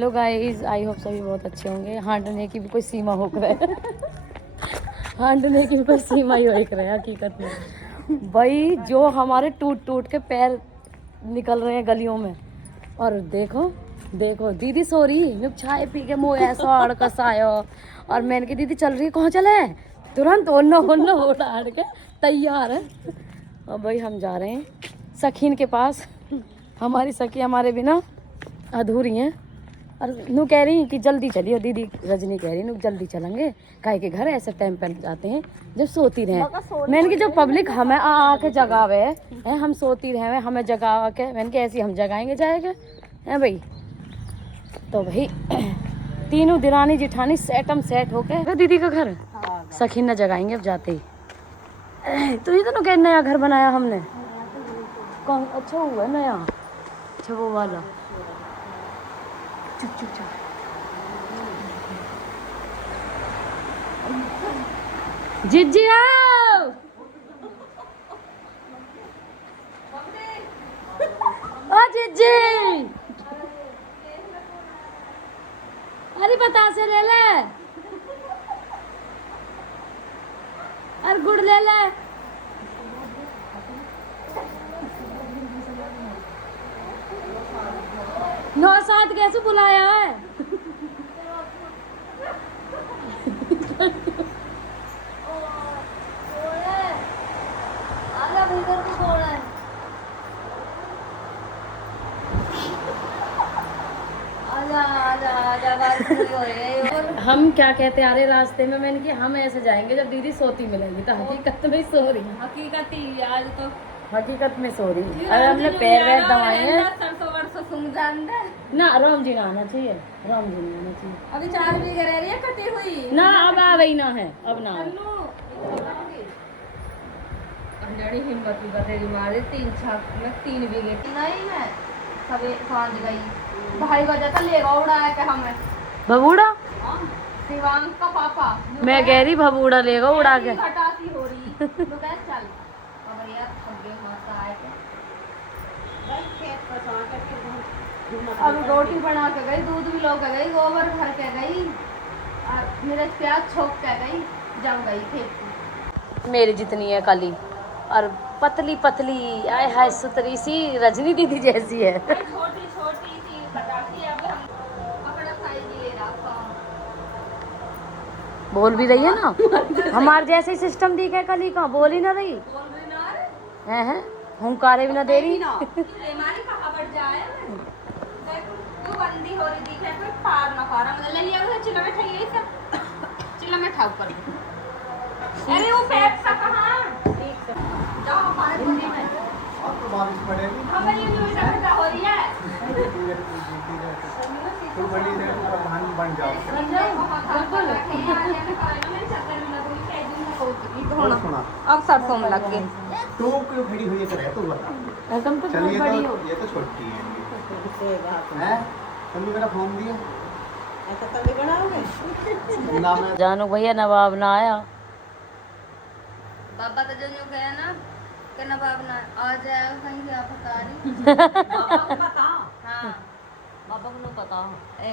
Hello guys, I hope सभी बहुत अच्छे होंगे। हांडने की भी कोई सीमा हो रहा है। हांडने की भी कोई सीमा ही हो रहा है हकीकत में। भाई जो हमारे टूट टूट के पैर निकल रहे हैं गलियों में। और देखो देखो दीदी सो रही, नुक चाय पी के मुँह ऐसा अड़कस आयो। और मैंने की दीदी चल रही है, कहाँ चले? तुरंत ओनो ओनो उड़ा के तैयार है। और भाई हम जा रहे हैं सखीन के पास। हमारी सखी हमारे बिना अधूरी हैं। और नू कह रही कि जल्दी चलिए, दीदी रजनी कह रही नू जल्दी चलेंगे, काहे के घर ऐसे टाइम पर जाते हैं जब सोती रहे। मैंने कि जो पब्लिक हमें आके जगावे है, हम सोती रहे हमें जगा के, मैंने कि ऐसी हम जगाएंगे जाएगा है भाई। तो भाई तीनों दिरानी जिठानी सेटम सेट होके दीदी का घर सखी न जगाएंगे अब जाते ही। तो ये तो नया घर बनाया हमने, कौन अच्छा हुआ है नया, अच्छा वो वाला। चुप चुप चुप। जिज्जी आओ। ओ जिज्जी, अरे बतासे ले ले और गुड़ ले ले। 9-7 कैसे बुलाया है? हम क्या कहते आ रहे रास्ते में, मैंने कि हम ऐसे जाएंगे जब दीदी सोती मिलेगी। तो हकीकत में सो रही, हकीकत ही आज तो हकीकत में सो रही। अरे हमने पैर वैर दबाए हैं ना। राम जी ना आना चाहिए, राम जी नहीं आना चाहिए। अभी 4 बीघे रह रही है कटी हुई ना, अब आ गई ना है, अब ना है। हिम्मत भी बतेरी मारे 3 बीघे नहीं है। सबे सांझ गई भाई वजह तो लेगा उड़ाया के हमें भबूड़ा। शिवांग का पापा मैं कह रही भबूड़ा लेगा उड़ा के। घटाती हो रही तो कह चल अब यार थके मत आए के भाई खेत पर सो के अब रोटी बना के गई, दूध भी लो के गई, गोबर भर के गई और मेरे प्याज छोक के गई, जम गई खेत। मेरी जितनी है काली और पतली पतली, आय हाय सुतरी सी रजनी दीदी जैसी है। छोटी छोटी सी पटाखी अब हम अपना साइज ले रहा था। बोल भी रही है ना। हमारे जैसे सिस्टम दी है कली का, बोल ही ना रही है, हुंकारे भी ना दे रही। बेमारी कहाँ बढ़ जाए वो बंदी हो रही दिखे कोई पार ना पार मतलब ले लिया उसे चिल्ला में ठाई सब चिल्ला में ठाऊ कर। अरे वो पैक सा कहां जाओ हमारे हिंदी में आपको बारिश पड़ेगी। हमें ये न्यूज़ इकट्ठा हो रही है तो बड़ी देर पूरा धान बन जाओ। बिल्कुल अब सरसों में लग गए तो क्यों खड़ी हुई है तो बता। चलिए तो ये तो छोटी है तुमने मेरा फोन दिया ऐसा तभी बनाओगे ना। मैं जानो भैया नवाब ना आया। बाबा तो जो गया ना कि नवाब ना आ जाएगा कहीं से आप बता रही बाबा को पता। हाँ बाबा को पता ए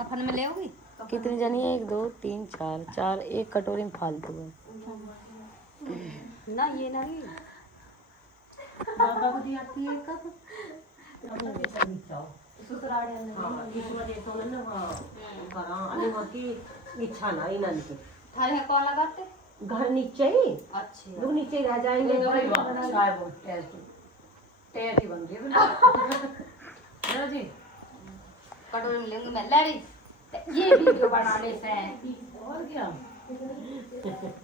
अपन में ले होगी कितनी जनी है? 1 2 3 4 4 एक कटोरी में फालतू है ना। ये नहीं बाबा को दी आती है कब ससुराल में इसमें देतो ना। हां करा अने की इच्छा नहीं ना लिखे थारे कौन लगाते घर नीचे ही। अच्छे लोग नीचे रह जाएंगे। चाय बहुत टेस्ट ही बन रही है जी। कटोरी में लेंगे मैं लड़ी ये वीडियो बनाने से और क्या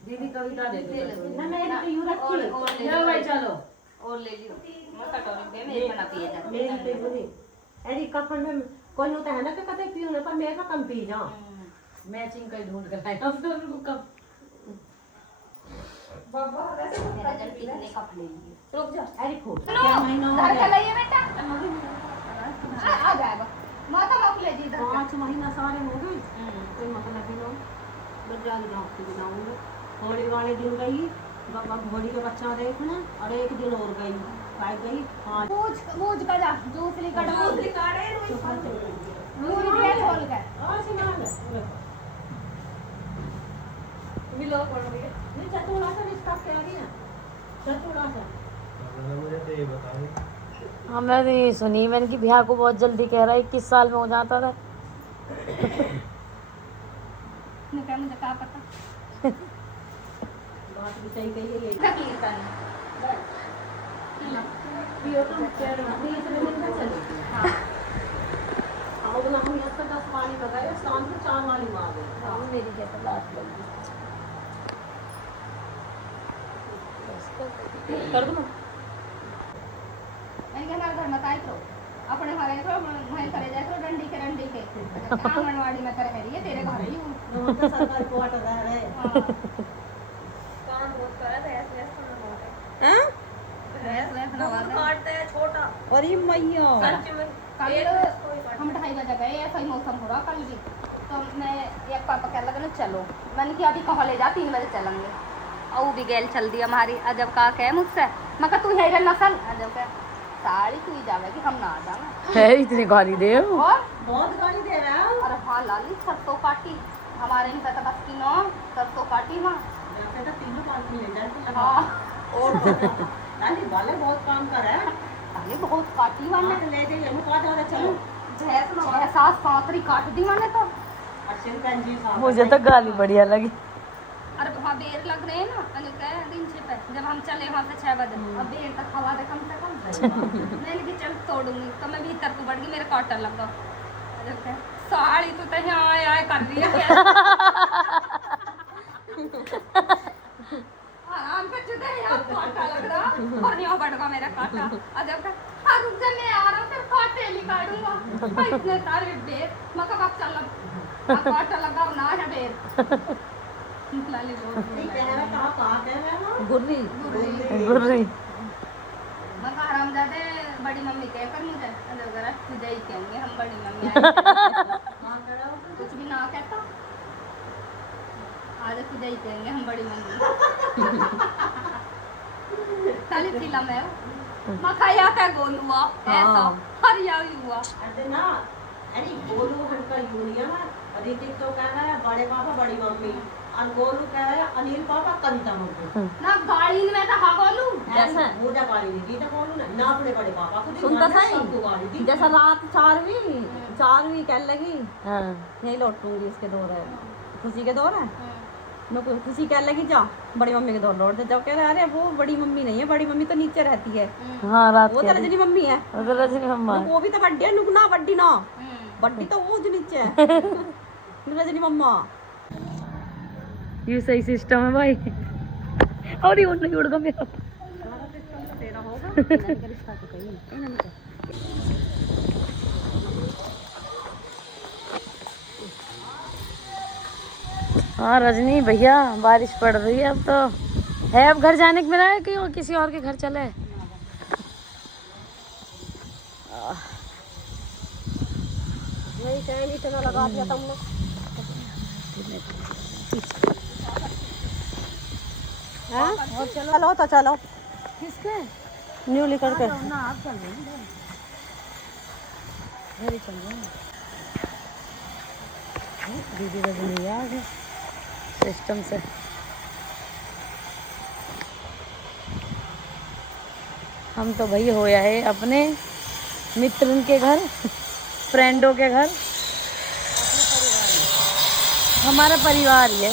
दीदी कविता दे दो ना मैं तो यूं रखी चलो भाई चलो और ले लियो मैं कटोरी में मेरी बनाती है जा मेरी पे बोली अरे कफन में कोई होता है ना कि कते पीओ ना पर मैं का कम पी जाऊं। मैचिंग का ढूंढ कर लाए अब तो उनको कब बाबा वैसे मेरा जल कितने कप ले लिए रुक जा अरे खोल क्या महीना हो गया घर लाइए बेटा आ जाएगा माता बाप ले जी 5 महीना सारे हो गए कोई मतलब नहीं। बजाल गांव के जाऊंगी होली वाले दिन गई बाबा घोड़ी का बच्चा देखने और एक दिन और गई खाई गई हाँ मूझ का जा जूस ली कड़ा मूझ ली काड़े मूझ दिया खोल के मिलो पड़ रही है नहीं चतुड़ा सा रिश्ता क्या गया चतुड़ा सा मुझे तो ये बताओ। हाँ मैं भी सुनी, मैंने कि भैया को बहुत जल्दी कह रहा है 21 साल में हो जाता था। मुझे क्या पता बात भी सही कही है क्या कीर्तन पियो तो चेहरे में इतने दिन तक चली हाँ आओ ना हम यहाँ पर 10 पानी लगाए शाम को 4 वाली मार गई हाँ मेरी कहता लात लगी कर दो ना। मैंने कहा घर मत आई तो अपने घर आए तो मैं करे जाए तो डंडी के आंगनवाड़ी में करे रही है तेरे घर ही हूँ वहाँ पे सरकारी क्वार्टर रह रहे काम बहुत करे थे ऐसे हैं काटते हैं छोटा अरे मैया कल हम 2:30 बजे गए ऐसा ही मौसम हो रहा कल भी तो मैं एक पापा कह लगा ना चलो मैंने कि अभी कहाँ ले जा 3 बजे चलेंगे और वो भी गैल चल दी हमारी अजब का कहे मुझसे मैं कहा तू है नसल अजब कह साड़ी तू ही जावे कि हम ना आ जावे है इतनी गाली दे और बहुत गाली दे रहा है अरे हाँ लाली सरसों काटी हमारे नहीं पता बस की नो सरसों काटी माँ जाके तो 3 पानी ले जाती हाँ और लाली वाले बहुत काम कर रहा है अरे बहुत काटी मैंने हाँ, ले जाइए हम कहा जा चलो एहसास सांतरी काट दी मैंने तो अर्शिन कंजी साहब मुझे तो गाली बढ़िया लगी। अरे वहाँ बेर लग रहे हैं ना मैंने कहा दिन से पे जब हम चले वहाँ से 6 बजे अब बेर तक हवा दे कम से कम मैंने कि चल तोड़ूंगी तो मैं भीतर को बढ़ गई मेरे कॉटन लगा साड़ी तो यहाँ आया कर रही है आराम पे चुदे यहाँ काटा लग रहा और यहाँ बढ़ गया मेरा काटा अजब का रुक जा मैं आ रहा हूँ फिर काटे नहीं काटूंगा इतने सारे बेर मैं कब अब चल काटा लगा ना है बेर लाली ठीक है कहाँ कह रहे हो गुर्री गुर्री गुर्री मैं कहा आराम जाते बड़ी मम्मी कह कर मुझे अगर तुझे ही कहेंगे हम बड़ी मम्मी आए कुछ भी ना कहता आज तुझे ही कहेंगे हम बड़ी मम्मी ताली चिल्ला मैं मखाया का गोलुआ ऐसा हरिया हुआ अरे ना अरे गोलू हंका यूनियन ऋतिक तो कह रहा है बड़े पापा बड़ी मम्मी और गोलू कह रहा है अनिल पापा कविता मम्मी ना गाड़ी में था हाँ गोलू जैसा मुझे गाली नहीं गीता गोलू ना अपने बड़े पापा को सुनता सही सबको गाली दी जैसा रात 4वीं कह लगी हाँ यही लौटूंगी इसके दौर है खुशी के दौर है मैं खुशी कह लगी जा बड़ी मम्मी के दौर लौट दे जब कह रहे अरे वो बड़ी मम्मी नहीं है बड़ी मम्मी तो नीचे रहती है हाँ रात वो तो रजनी मम्मी है वो तो रजनी मम्मा है। वो भी तो बड्डी है नुकना बड्डी ना बड्डी तो वो जो नीचे है रजनी मम्मा ये सही सिस्टम है भाई। और ये उड़ नहीं उड़ गया मेरा हाँ रजनी भैया बारिश पड़ रही है अब तो है अब घर जाने को मिला है कि और किसी और के घर चले नहीं चैन इतना लगा दिया तुमने हाँ चलो तो चलो किसके न्यू लिखकर के ना आप चल रहे हैं घर ही चल रहे हैं दीदी रजनी आ गए सिस्टम से हम तो भाई होया है अपने मित्रन के घर फ्रेंडों के घर हमारा परिवार ही है।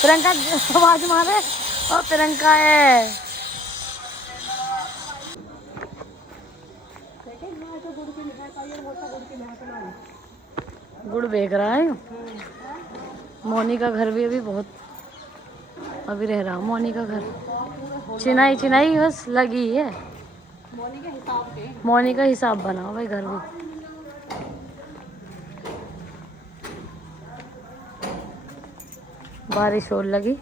प्रियंका आवाज मारे और प्रियंका है गुड़ बेच रहा है। मोनी का घर भी अभी बहुत अभी रह रहा मोनी का घर चिनाई चिनाई बस लगी है। मोनी का हिसाब बनाओ भाई घर भी। बारिश और लगी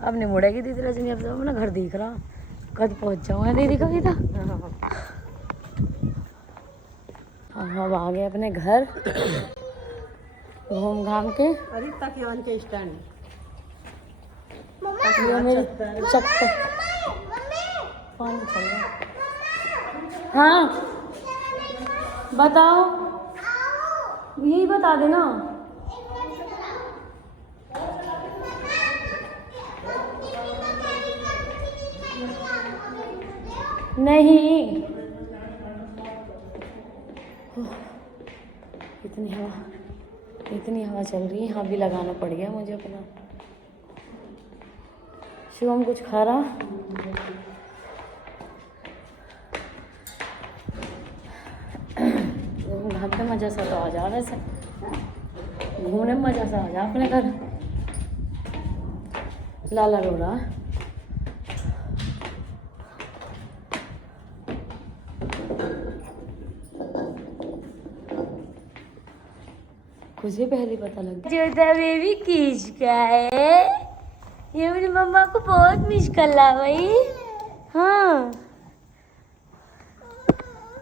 अब नहीं मुड़ेगी दीदी रजनी। अब तो अपना घर दिख रहा कद पहुंच जाऊंगा दीदी का भी था। हम आ गए अपने घर घूम घाम के अरे तकियान के स्टैंड ये मेरी चक्कर पानी चल रहा। हाँ बताओ, यही बता देना। नहीं इतनी हवा चल रही है, यहाँ भी लगाना पड़ गया मुझे अपना। शिवम कुछ खा रहा, घर पे मजा सा तो आ जा, वैसे घूमने में मजा सा आ जा अपने घर। लाला रो रहा है। मुझे पहले पता लग गया जोधा बेबी किसका है। ये मेरी मम्मा को बहुत मिस कर रहा भाई। हाँ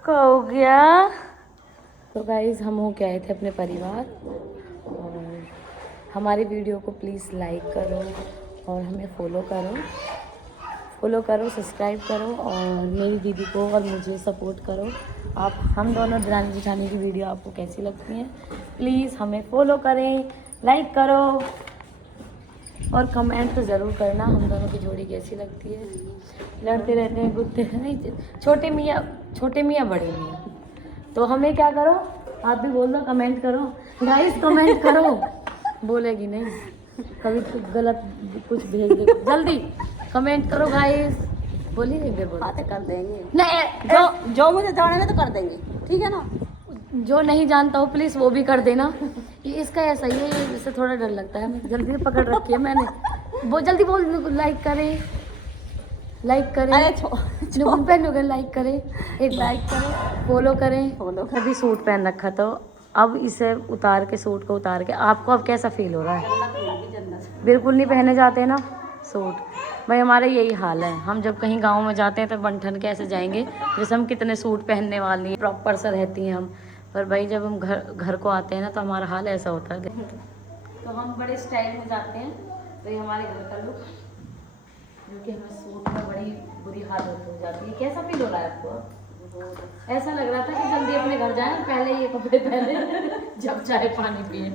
हो गया। तो गाइज हम हो के आए थे अपने परिवार, और हमारी वीडियो को प्लीज़ लाइक करो और हमें फॉलो करो, सब्सक्राइब करो, और मेरी दीदी को और मुझे सपोर्ट करो। आप हम दोनों दरानी जेठानी की वीडियो आपको कैसी लगती हैं, प्लीज़ हमें फॉलो करें, लाइक करो और कमेंट तो ज़रूर करना हम दोनों की जोड़ी कैसी लगती है। लड़ते रहते हैं, गुस्से नहीं, छोटे मियाँ बड़े मियाँ। तो हमें क्या करो, आप भी बोल दो, कमेंट करो गाइस, कमेंट करो। बोलेगी नहीं, कभी गलत कुछ भेज दे, जल्दी कमेंट करो गाइस। बोलिए एक बार, बातें कर देंगे, नहीं जो मुझे जाने में तो कर देंगे, ठीक है ना। जो नहीं जानता हो प्लीज़ वो भी कर देना। ये इसका ऐसा ही है, इससे थोड़ा डर लगता है, मैं जल्दी पकड़ रखी है मैंने। वो जल्दी बोल, लाइक करें, अरे नुगन लाइक करें, एक लाइक करें, फॉलो करें। अभी सूट पहन रखा, तो अब इसे उतार के, सूट को उतार के, आपको अब कैसा फील हो रहा है? बिल्कुल नहीं पहने जाते ना सूट भाई, हमारा यही हाल है। हम जब कहीं गांव में जाते हैं तो बंठन कैसे जाएंगे, जैसे हम कितने सूट पहनने वाली हैं, प्रॉपर सा रहती हैं हम, पर भाई जब हम घर को आते हैं ना तो हमारा हाल ऐसा होता है। तो हम बड़े स्टाइल में जाते हैं, तो ये हमारे घर का लुक, जो कि हमें सूट में बड़ी बुरी हालत हो जाती है। कैसा फील हो रहा है आपको? ऐसा लग रहा था कि जल्दी अपने घर जाएं, पहले ये कपड़े पहने जब चाहे पानी पिए।